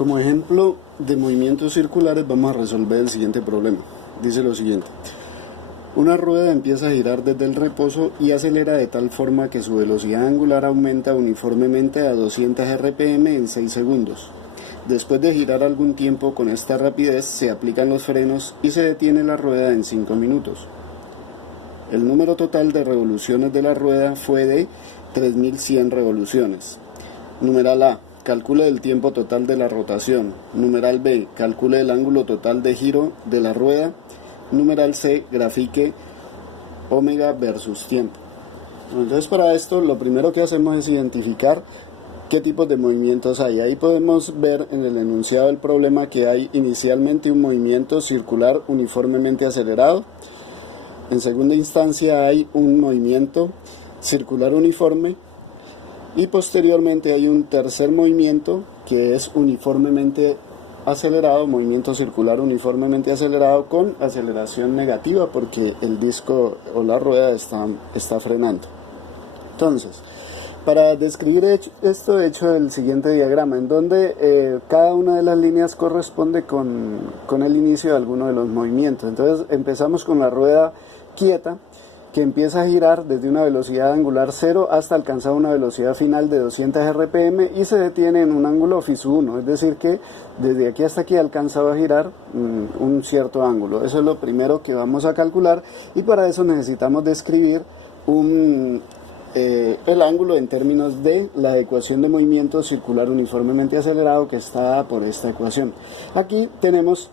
Como ejemplo de movimientos circulares vamos a resolver el siguiente problema. Dice lo siguiente. Una rueda empieza a girar desde el reposo y acelera de tal forma que su velocidad angular aumenta uniformemente a 200 RPM en 6 segundos. Después de girar algún tiempo con esta rapidez se aplican los frenos y se detiene la rueda en 5 minutos. El número total de revoluciones de la rueda fue de 3100 revoluciones. Numeral A. Calcule el tiempo total de la rotación. Numeral B. Calcule el ángulo total de giro de la rueda. Numeral C. Grafique omega versus tiempo. Entonces, para esto lo primero que hacemos es identificar qué tipos de movimientos hay. Ahí podemos ver en el enunciado del problema que hay inicialmente un movimiento circular uniformemente acelerado. En segunda instancia hay un movimiento circular uniforme. Y posteriormente hay un tercer movimiento que es uniformemente acelerado, movimiento circular uniformemente acelerado con aceleración negativa porque el disco o la rueda está frenando. Entonces, para describir esto he hecho el siguiente diagrama en donde cada una de las líneas corresponde con el inicio de alguno de los movimientos. Entonces empezamos con la rueda quieta, que empieza a girar desde una velocidad angular 0 hasta alcanzar una velocidad final de 200 RPM y se detiene en un ángulo φ1, es decir que desde aquí hasta aquí ha alcanzado a girar un cierto ángulo. Eso es lo primero que vamos a calcular y para eso necesitamos describir el ángulo en términos de la ecuación de movimiento circular uniformemente acelerado que está por esta ecuación. Aquí tenemos,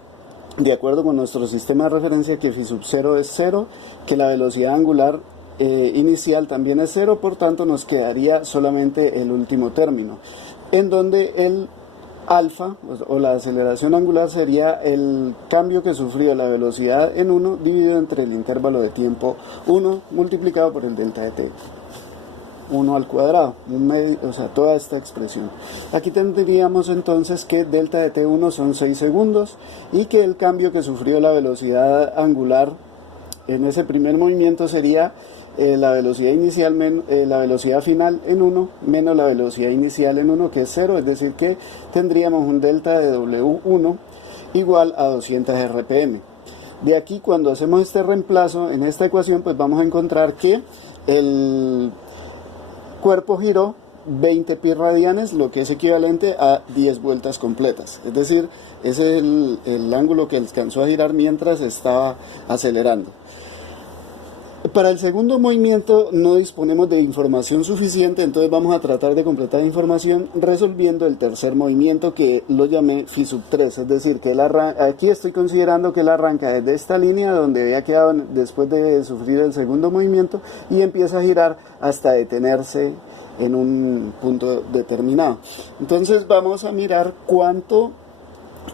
de acuerdo con nuestro sistema de referencia, que φ0 es 0, que la velocidad angular inicial también es 0, por tanto nos quedaría solamente el último término, en donde el alfa o la aceleración angular sería el cambio que sufrió la velocidad en 1 dividido entre el intervalo de tiempo 1 multiplicado por el delta de t. 1 al cuadrado, o sea, toda esta expresión. Aquí tendríamos entonces que delta de t1 son 6 segundos y que el cambio que sufrió la velocidad angular en ese primer movimiento sería la velocidad inicial, la velocidad final en 1 menos la velocidad inicial en 1, que es 0, es decir que tendríamos un delta de W1 igual a 200 RPM. De aquí, cuando hacemos este reemplazo en esta ecuación, pues vamos a encontrar que el cuerpo giró 20 pi radianes, lo que es equivalente a 10 vueltas completas. Es decir, ese es el ángulo que alcanzó a girar mientras estaba acelerando. Para el segundo movimiento no disponemos de información suficiente, entonces vamos a tratar de completar la información resolviendo el tercer movimiento, que lo llamé φ3, es decir, que aquí estoy considerando que él arranca desde esta línea donde había quedado después de sufrir el segundo movimiento y empieza a girar hasta detenerse en un punto determinado. Entonces vamos a mirar cuánto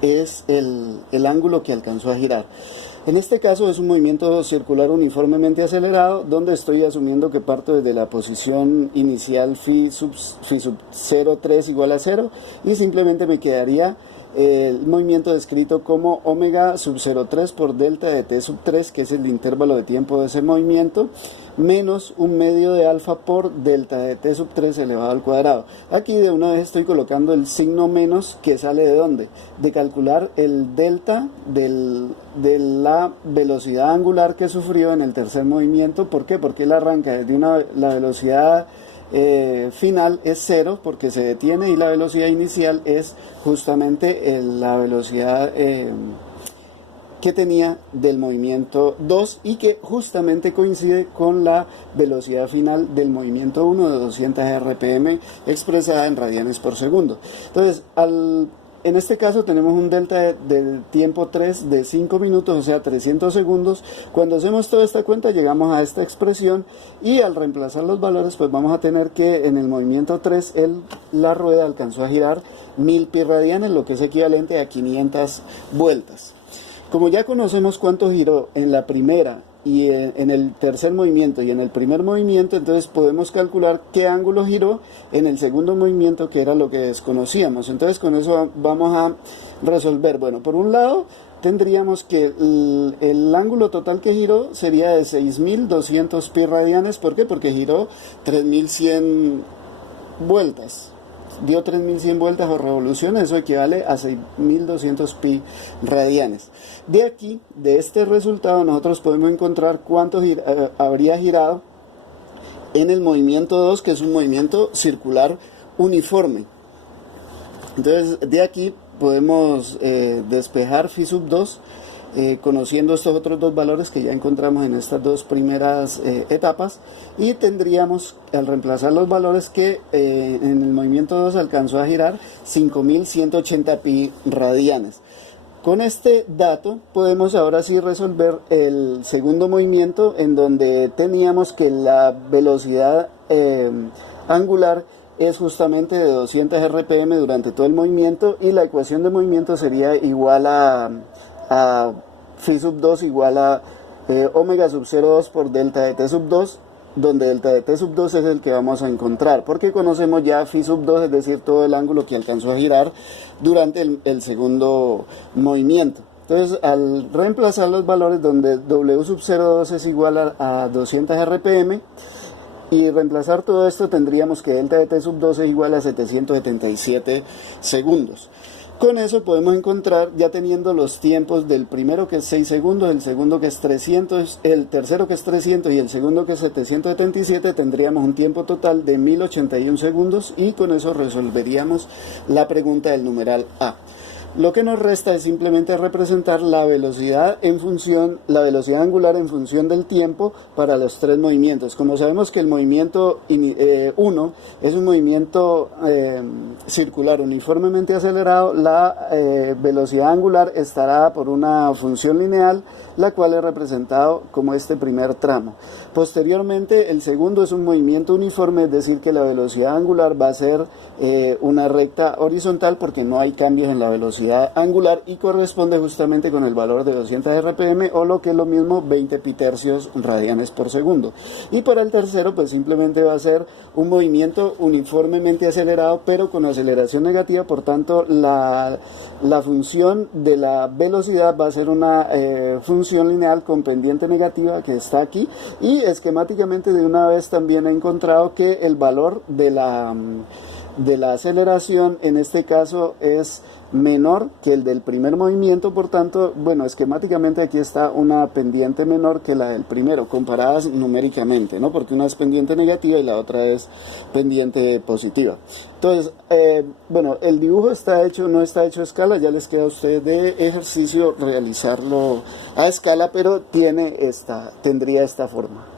es el ángulo que alcanzó a girar. En este caso es un movimiento circular uniformemente acelerado, donde estoy asumiendo que parto desde la posición inicial φ0,3 igual a 0 y simplemente me quedaría el movimiento descrito como omega sub 0,3 por delta de t sub 3, que es el intervalo de tiempo de ese movimiento, menos un medio de alfa por delta de t sub 3 elevado al cuadrado. Aquí de una vez estoy colocando el signo menos, que sale de ¿dónde? De calcular el delta de la velocidad angular que sufrió en el tercer movimiento. ¿Por qué? Porque él arranca desde la velocidad final es 0 porque se detiene y la velocidad inicial es justamente la velocidad que tenía del movimiento 2 y que justamente coincide con la velocidad final del movimiento 1 de 200 RPM expresada en radianes por segundo. Entonces, en este caso tenemos un delta del tiempo 3 de 5 minutos, o sea 300 segundos. Cuando hacemos toda esta cuenta llegamos a esta expresión y al reemplazar los valores pues vamos a tener que en el movimiento 3 la rueda alcanzó a girar 1000 pi radianes, lo que es equivalente a 500 vueltas. Como ya conocemos cuánto giró en la primera y en el tercer movimiento y en el primer movimiento, entonces podemos calcular qué ángulo giró en el segundo movimiento, que era lo que desconocíamos. Entonces con eso vamos a resolver. Bueno, por un lado tendríamos que el ángulo total que giró sería de 6200 pi radianes. ¿Por qué? Porque giró 3100 vueltas. dio 3100 vueltas o revoluciones, eso equivale a 6200 pi radianes. De aquí, de este resultado, nosotros podemos encontrar cuánto habría girado en el movimiento 2, que es un movimiento circular uniforme. Entonces, de aquí podemos despejar phi sub 2, conociendo estos otros dos valores que ya encontramos en estas dos primeras etapas, y tendríamos, al reemplazar los valores, que en el movimiento 2 alcanzó a girar 5180 pi radianes. Con este dato podemos ahora sí resolver el segundo movimiento, en donde teníamos que la velocidad angular es justamente de 200 rpm durante todo el movimiento, y la ecuación de movimiento sería igual a phi sub 2 igual a omega sub 0,2 por delta de t sub 2, donde delta de t sub 2 es el que vamos a encontrar, porque conocemos ya phi sub 2, es decir, todo el ángulo que alcanzó a girar durante el segundo movimiento. Entonces, al reemplazar los valores donde w sub 0,2 es igual a 200 rpm, y reemplazar todo esto, tendríamos que delta de t sub 2 es igual a 777 segundos. Con eso podemos encontrar, ya teniendo los tiempos del primero, que es 6 segundos, el segundo que es 300, el tercero que es 300 y el segundo que es 777, tendríamos un tiempo total de 1081 segundos, y con eso resolveríamos la pregunta del numeral A. Lo que nos resta es simplemente representar la velocidad angular en función del tiempo para los tres movimientos. Como sabemos que el movimiento 1 es un movimiento circular uniformemente acelerado, la velocidad angular estará por una función lineal, la cual es representado como este primer tramo. Posteriormente, el segundo es un movimiento uniforme, es decir, que la velocidad angular va a ser una recta horizontal, porque no hay cambios en la velocidad angular, y corresponde justamente con el valor de 200 rpm, o lo que es lo mismo, 20 pitercios radianes por segundo. Y para el tercero, pues simplemente va a ser un movimiento uniformemente acelerado, pero con aceleración negativa. Por tanto, la función de la velocidad va a ser una función lineal con pendiente negativa, que está aquí, y esquemáticamente de una vez también he encontrado que el valor de la aceleración en este caso es menor que el del primer movimiento. Por tanto, bueno, esquemáticamente aquí está una pendiente menor que la del primero, comparadas numéricamente, ¿no? Porque una es pendiente negativa y la otra es pendiente positiva. Entonces, bueno, el dibujo está hecho, no está hecho a escala, ya les queda a ustedes de ejercicio realizarlo a escala, pero tendría esta forma.